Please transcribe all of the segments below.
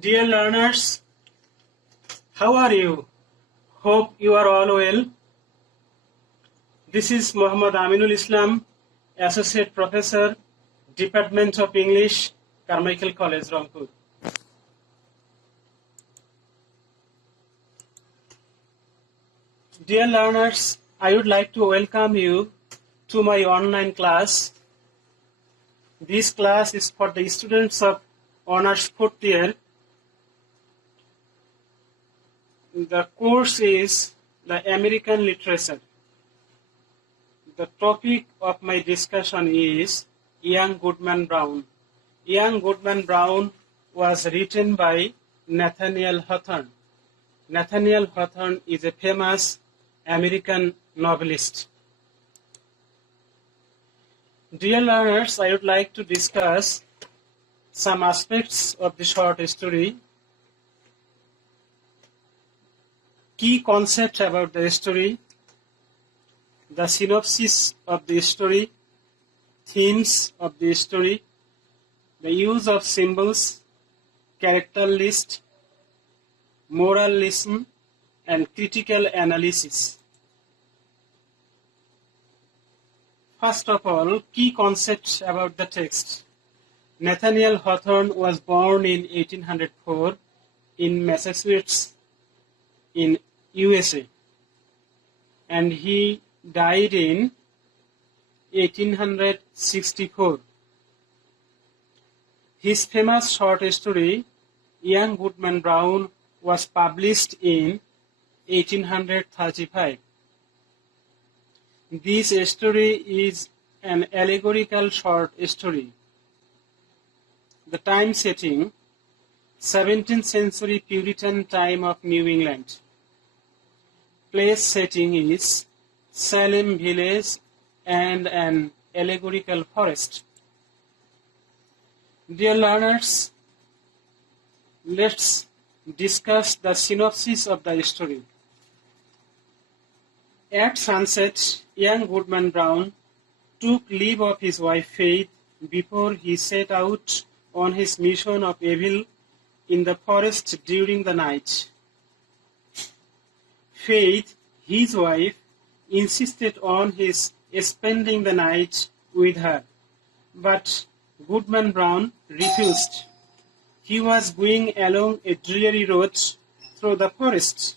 Dear learners, how are you? Hope you are all well. This is Muhammad Aminul Islam, Associate Professor, Department of English, Carmichael College, Rangpur. Dear learners, I would like to welcome you to my online class. This class is for the students of Honours 4th year. The course is the American Literature. The topic of my discussion is Young Goodman Brown. Young Goodman Brown was written by Nathaniel Hawthorne. Nathaniel Hawthorne is a famous American novelist. Dear learners, I would like to discuss some aspects of the short story. Key concepts about the story, the synopsis of the story, themes of the story, the use of symbols, character list, moral lesson, and critical analysis. First of all, key concepts about the text. Nathaniel Hawthorne was born in 1804 in Massachusetts in USA, and he died in 1864. His famous short story, Young Goodman Brown, was published in 1835. This story is an allegorical short story. The time setting, 17th century Puritan time of New England. Place setting is Salem village and an allegorical forest. Dear learners, let's discuss the synopsis of the story. At sunset, young Goodman Brown took leave of his wife Faith before he set out on his mission of evil in the forest during the night. Faith, his wife, insisted on his spending the night with her, but Goodman Brown refused. He was going along a dreary road through the forest.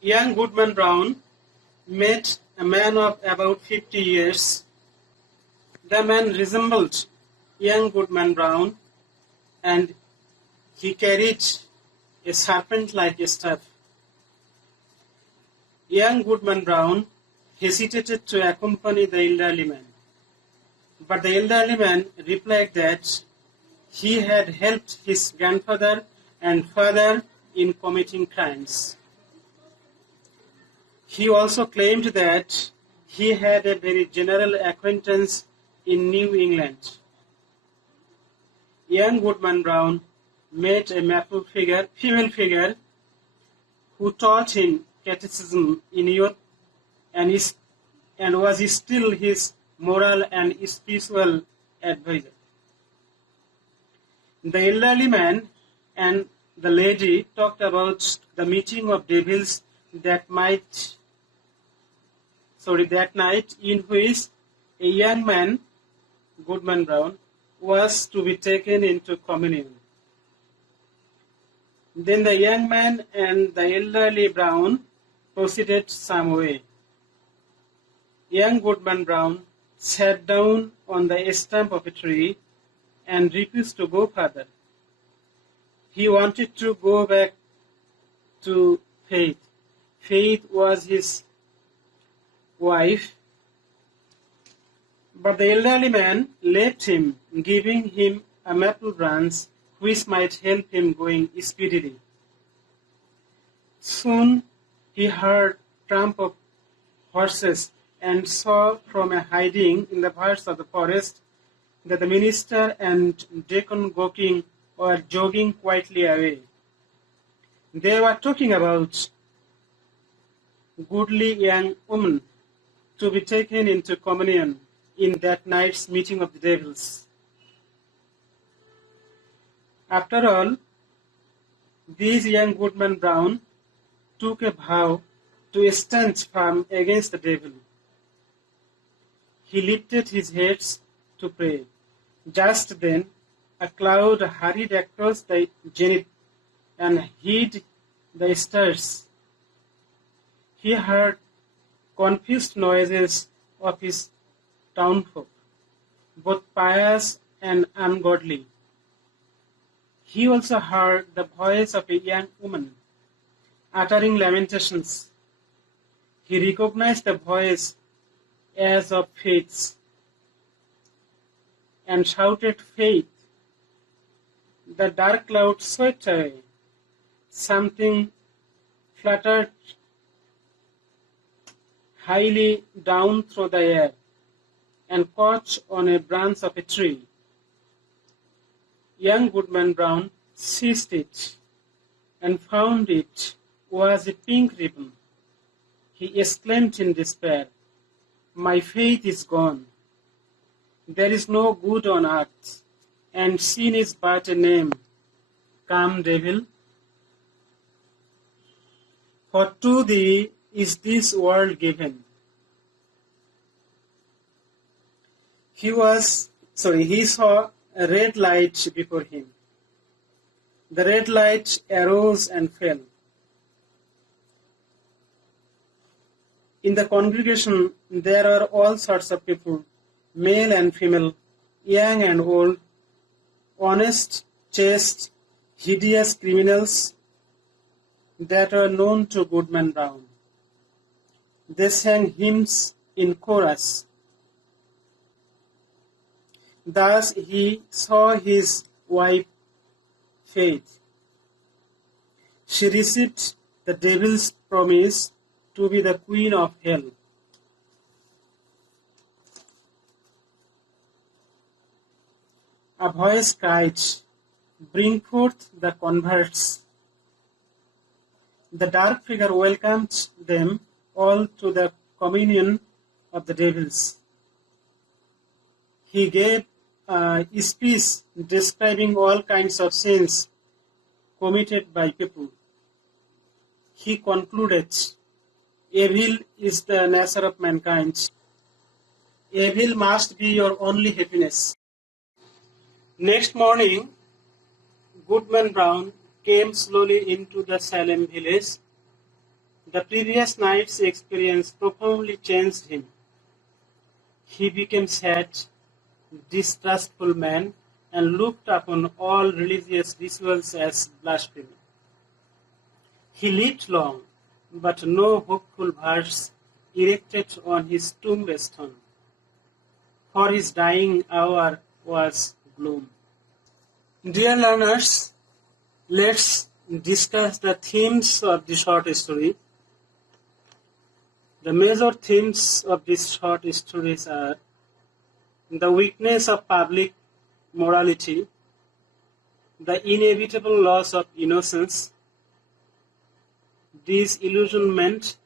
Young Goodman Brown met a man of about 50 years. The man resembled young Goodman Brown, and he carried a serpent-like staff. Young Goodman Brown hesitated to accompany the elderly man, but the elderly man replied that he had helped his grandfather and father in committing crimes. He also claimed that he had a very general acquaintance in New England. Young Goodman Brown met a female figure who taught him catechism in youth and was still his moral and spiritual advisor. The elderly man and the lady talked about the meeting of devils that night in which a young man, Goodman Brown, was to be taken into communion. Then the young man and the elderly Brown proceeded some way. Young Goodman Brown sat down on the stump of a tree and refused to go further. He wanted to go back to Faith. Faith was his wife, but the elderly man left him, giving him a maple branch which might help him going speedily. Soon he heard tramp of horses and saw from a hiding in the bars of the forest that the minister and Deacon Goking were jogging quietly away. They were talking about goodly young woman to be taken into communion in that night's meeting of the devils. After all, this young Goodman Brown took a vow to stand firm against the devil. He lifted his head to pray. Just then, a cloud hurried across the zenith and hid the stars. He heard confused noises of his townfolk, both pious and ungodly. He also heard the voice of a young woman uttering lamentations. He recognized the voice as of Faith's and shouted, "Faith!" The dark cloud swept away. Something fluttered highly down through the air and caught on a branch of a tree. Young Goodman Brown seized it and found it was a pink ribbon. He exclaimed in despair, "My faith is gone. There is no good on earth, and sin is but a name. Come, devil, for to thee is this world given." He saw a red light before him. The red light arose and fell. In the congregation, there are all sorts of people, male and female, young and old, honest, chaste, hideous criminals that are known to Goodman Brown. They sang hymns in chorus. Thus he saw his wife, Faith. She received the devil's promise to be the queen of hell. A voice cried, "Bring forth the converts." The dark figure welcomed them all to the communion of the devils. He gave a speech describing all kinds of sins committed by people. He concluded, "Evil is the nature of mankind. Evil must be your only happiness." Next morning, Goodman Brown came slowly into the Salem village. The previous night's experience profoundly changed him. He became sad, distrustful man and looked upon all religious rituals as blasphemy. He lived long, but no hopeful verse erected on his tombstone. For his dying hour was gloom. Dear learners, let's discuss the themes of the short story. The major themes of these short stories are the weakness of public morality, the inevitable loss of innocence, disillusionment,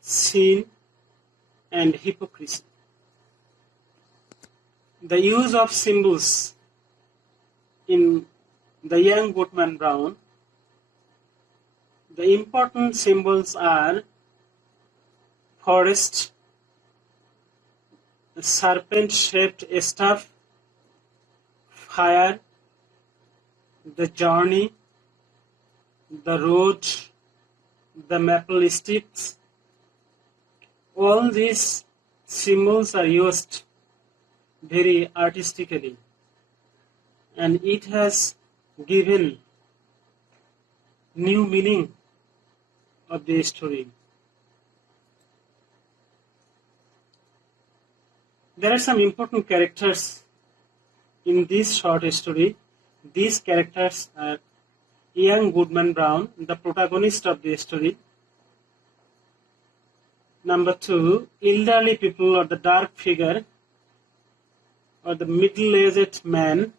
sin, and hypocrisy. The use of symbols in the young Goodman Brown. The important symbols are forest, a serpent-shaped staff, fire, the journey, the road, the maple sticks. All these symbols are used very artistically, and it has given new meaning of the story. There are some important characters in this short story. These characters are young Goodman Brown, the protagonist of the story. Number 2, elderly people or the dark figure or the middle-aged man.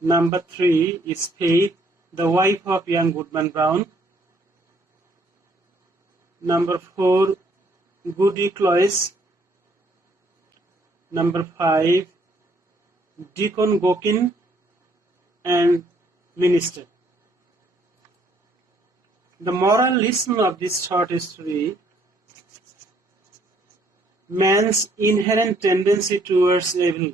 Number 3 is Faith, the wife of young Goodman Brown. Number 4, Goody Cloyce. Number 5, Deacon Gokin. and minister. The moral lesson of this short story: man's inherent tendency towards evil.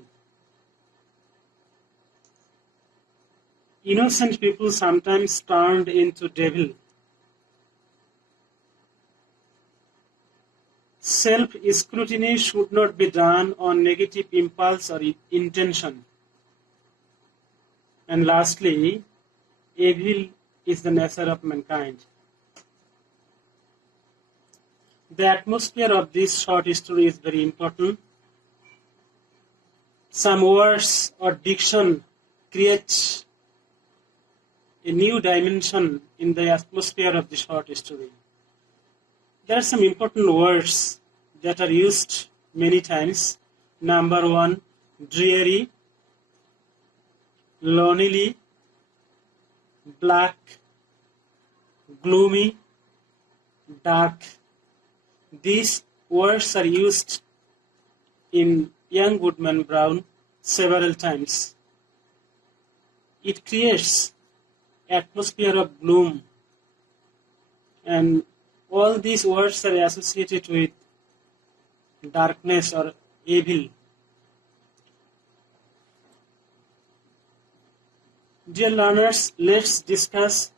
Innocent people sometimes turned into devil. Self-scrutiny should not be done on negative impulse or intention. And lastly, evil is the nature of mankind. The atmosphere of this short story is very important. Some words or diction create a new dimension in the atmosphere of the short story. There are some important words that are used many times. Number one, dreary, lonely, black, gloomy, dark. These words are used in Young Goodman Brown several times. It creates atmosphere of gloom, and all these words are associated with darkness or evil. Dear learners, let's discuss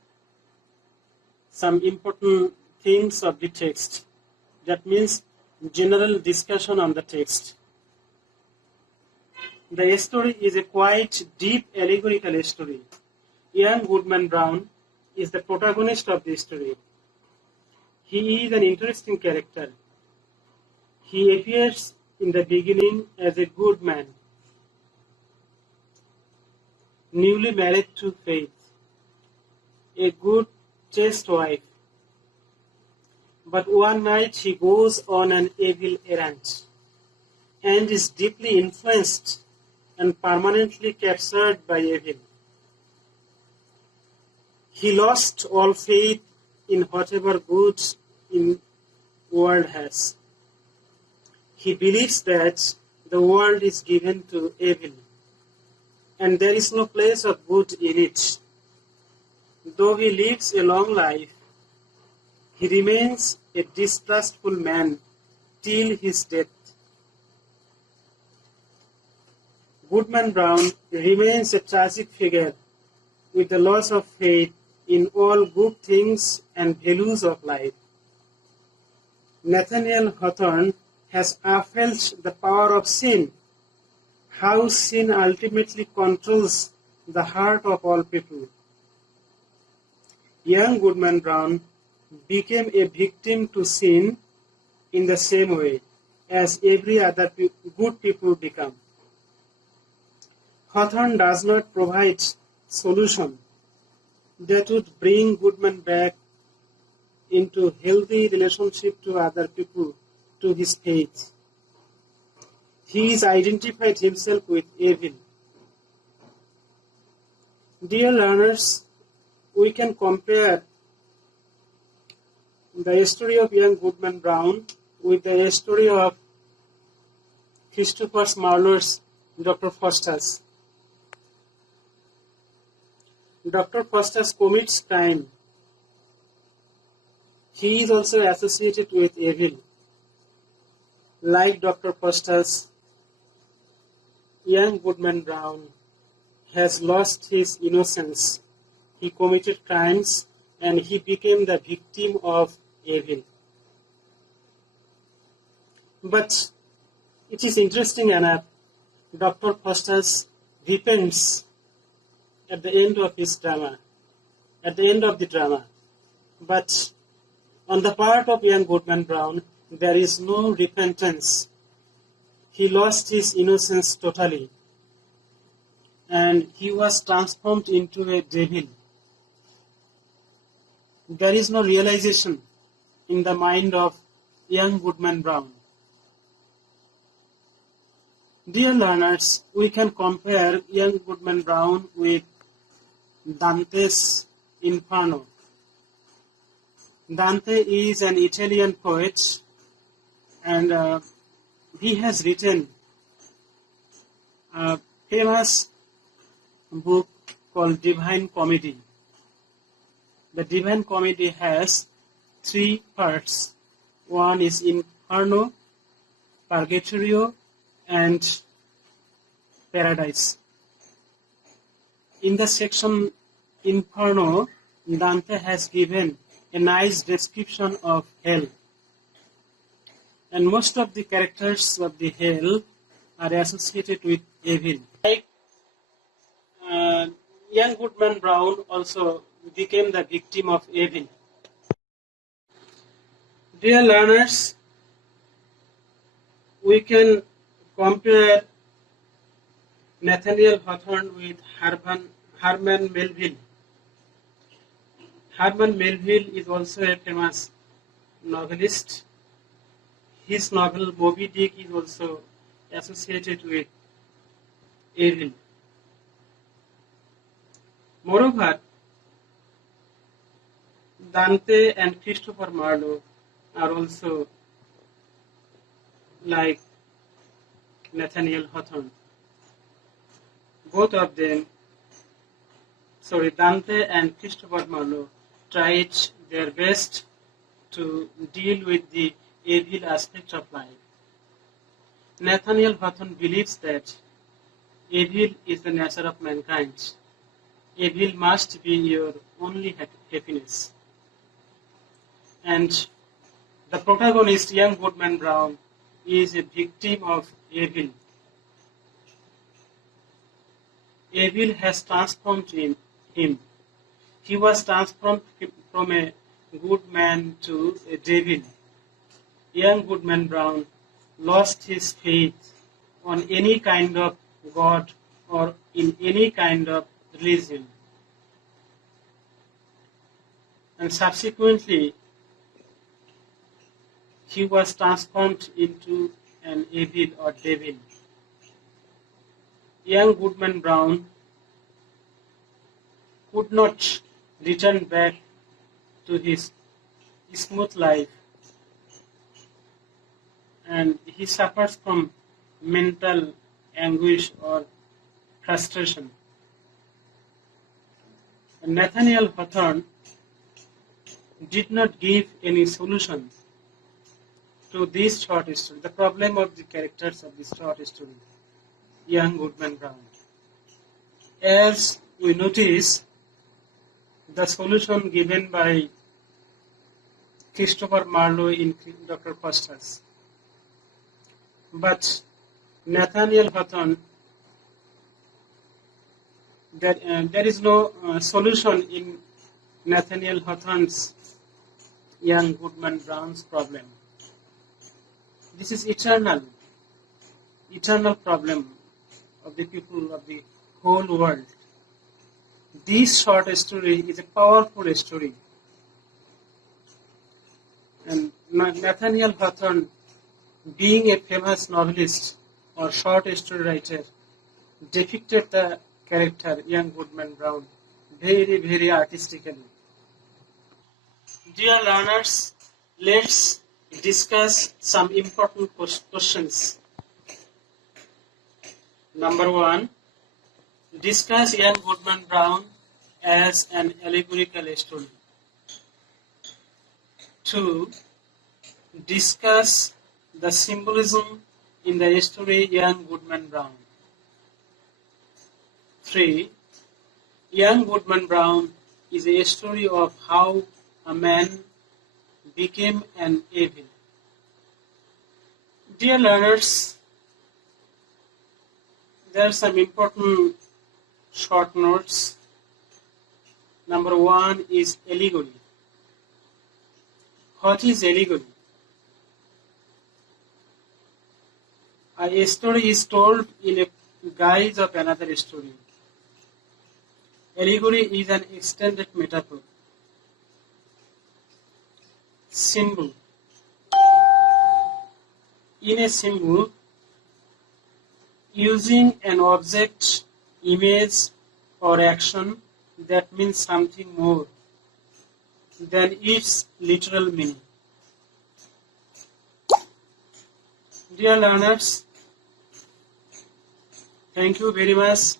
some important things of the text. That means general discussion on the text. The story is a quite deep allegorical story. Young Goodman Brown is the protagonist of the story. He is an interesting character. He appears in the beginning as a good man, newly married to Faith, a good, chaste wife. But one night he goes on an evil errand and is deeply influenced and permanently captured by evil. He lost all faith in whatever good in world has. He believes that the world is given to evil, and there is no place of good in it. Though he lives a long life, he remains a distrustful man till his death. Goodman Brown remains a tragic figure with the loss of faith in all good things and values of life. Nathaniel Hawthorne has upheld the power of sin, how sin ultimately controls the heart of all people. Young Goodman Brown became a victim to sin in the same way as every other good people become. Hawthorne does not provide solution that would bring Goodman back into healthy relationship to other people, to his faith. He is identified himself with evil. Dear learners, we can compare the story of young Goodman Brown with the story of Christopher Marlowe's Dr. Faustus. Dr. Faustus commits crime. He is also associated with evil. Like Dr. Faustus, young Goodman Brown has lost his innocence. He committed crimes and he became the victim of evil. But it is interesting enough, Dr. Faustus repents at the end of his drama, at the end of the drama. But on the part of young Goodman Brown, there is no repentance. He lost his innocence totally, and he was transformed into a devil. There is no realization in the mind of young Goodman Brown. Dear learners, we can compare young Goodman Brown with Dante's Inferno. Dante is an Italian poet, and he has written a famous book called Divine Comedy. The Divine Comedy has three parts. One is Inferno, Purgatorio, and Paradise. In the section Inferno, Dante has given a nice description of hell. And most of the characters of the hell are associated with evil. Like young Goodman Brown also became the victim of evil. Dear learners, we can compare Nathaniel Hawthorne with Herman Melville. Herman Melville is also a famous novelist. His novel Moby Dick is also associated with evil. Moreover, Dante and Christopher Marlowe are also like Nathaniel Hawthorne. Both of them, Dante and Christopher Marlowe tried their best to deal with the evil aspect of life. Nathaniel Hawthorne believes that evil is the nature of mankind. Evil must be your only happiness. And the protagonist, young Goodman Brown, is a victim of evil. Evil has transformed him. He was transformed from a good man to a devil. Young Goodman Brown lost his faith on any kind of God or in any kind of religion. And subsequently, he was transformed into an evil or devil. Young Goodman Brown could not return back to his smooth life, and he suffers from mental anguish or frustration. And Nathaniel Hawthorne did not give any solution to this short story, the problem of the characters of this short story, young Goodman Brown. As we notice, the solution given by Christopher Marlowe in Dr. Faustus. But Nathaniel Hawthorne, there is no solution in Nathaniel Hawthorne's young Goodman Brown's problem. This is eternal problem of the people of the whole world. This short story is a powerful story. And Nathaniel Hawthorne, being a famous novelist or short story writer, depicted the character young Goodman Brown very, very artistically. Dear learners, let's discuss some important questions. Number 1, discuss young Goodman Brown as an allegorical story. 2, discuss the symbolism in the story young Goodman Brown. 3, young Goodman Brown is a story of how a man became an evil. Dear learners, there are some important short notes. Number 1 is allegory. What is allegory? A story is told in a guise of another story. Allegory is an extended metaphor. Symbol. In a symbol, using an object, image, or action that means something more than its literal meaning. Dear learners, thank you very much